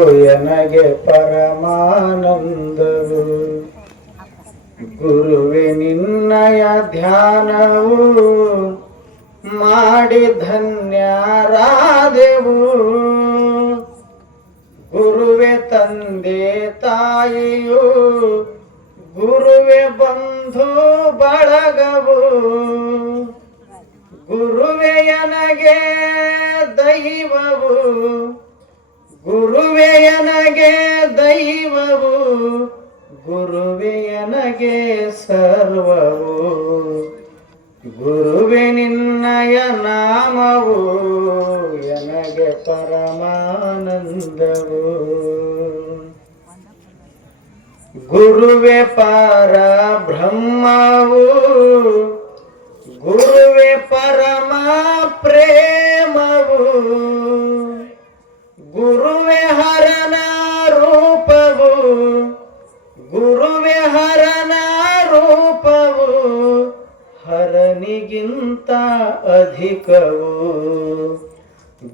ಎನಗೆ ಪರಮಾನಂದವು. ಗುರುವೆ ನಿನ್ನಯ ಧ್ಯಾನವು ಮಾಡಿ ಧನ್ಯರಾದೆವು. ಗುರುವೆ ತಂದೆ ತಾಯಿಯು ಗುರುವೆ ಬಂಧು ಬಳಗವು. ಗುರುವೆಯನಗೆ ದೈವವು. ಗುರುವೆಯನಗೆ ದೈವವು ಗುರುವೆಯನಗೆ ಸರ್ವವು. ಗುರುವೆ ನಿನ್ನಯ ನಾಮವು ಎನಗೆ ಪರಮಾನಂದವು. ಗುರುವೆ ಪರ ಬ್ರಹ್ಮವು ಗುರುವೆ ಹರನಿಗಿಂತ ಅಧಿಕವು.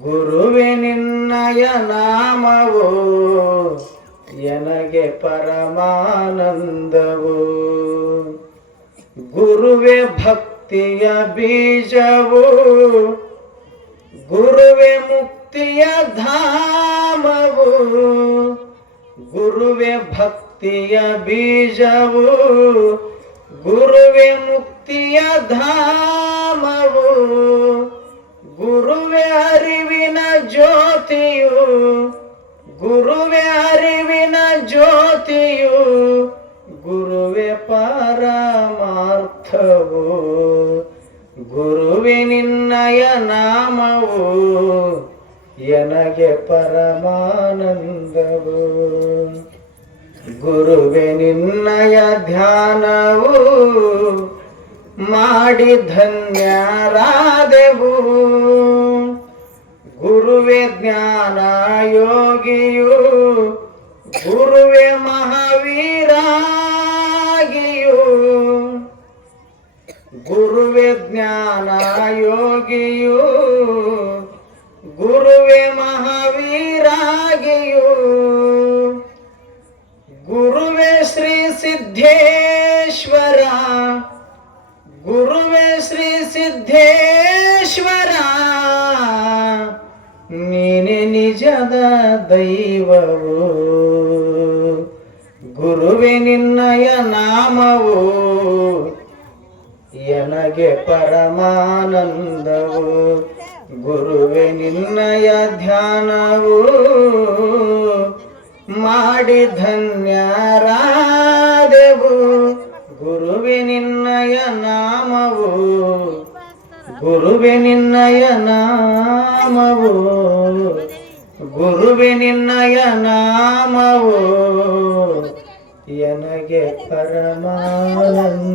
ಗುರುವೆ ನಿನ್ನಯ ನಾಮವು, ಎನಗೆ ಪರಮಾನಂದವು. ಗುರುವೆ ಭಕ್ತಿಯ ಬೀಜವು, ಗುರುವೆ ಮುಕ್ತಿಯ ಧಾಮವು. ಗುರುವೆ ಭಕ್ತಿಯ ಬೀಜವು, ಗುರುವೆ ಮುಕ್ತಿಯ ಧಾಮವು, ಗುರುವೆ ಅರಿವಿನ ಜ್ಯೋತಿಯು, ಗುರುವೆ ಅರಿವಿನ ಜ್ಯೋತಿಯು, ಗುರುವೆ ಪರಮಾರ್ಥವು, ಗುರುವೆ ನಿನ್ನಯ ನಾಮವು, ಎನಗೆ ಪರಮಾನಂದವು. ಗುರುವೆ ನಿನ್ನಯ ಧ್ಯಾನವು ಮಾಡಿ ಧನ್ಯರಾದೆವು ಗುರುವೆ ಜ್ಞಾನ ಯೋಗಿಯು, ಗುರುವೆ ಮಹಾವೀರಾಗಿಯು. ಗುರುವೆ ಜ್ಞಾನ ಯೋಗಿಯು, ಗುರುವೆ ಮಹಾವೀರಾಗಿಯು. ಗುರುವೆ ಶ್ರೀ ಸಿದ್ಧೇಶ್ವರ ಗುರುವೆ ಶ್ರೀ ಸಿದ್ಧೇಶ್ವರ ನೀನೆ ನಿಜದ ದೈವವು ಗುರುವೆ ನಿನ್ನಯ ನಾಮವು, ಎನಗೆ ಪರಮಾನಂದವು. ಗುರುವೆ ನಿನ್ನಯ ಧ್ಯಾನವು, ಮಾಡಿ ಧನ್ಯರಾದೆವು. ಗುರುವೆ ನಿನ್ನಯ ನಾಮವು ಗುರುವೆ ನಿನ್ನಯ ನಾಮವು ಗುರುವೆ ನಿನ್ನಯ ನಾಮವು ಎನಗೆ ಪರಮಾನಂದವು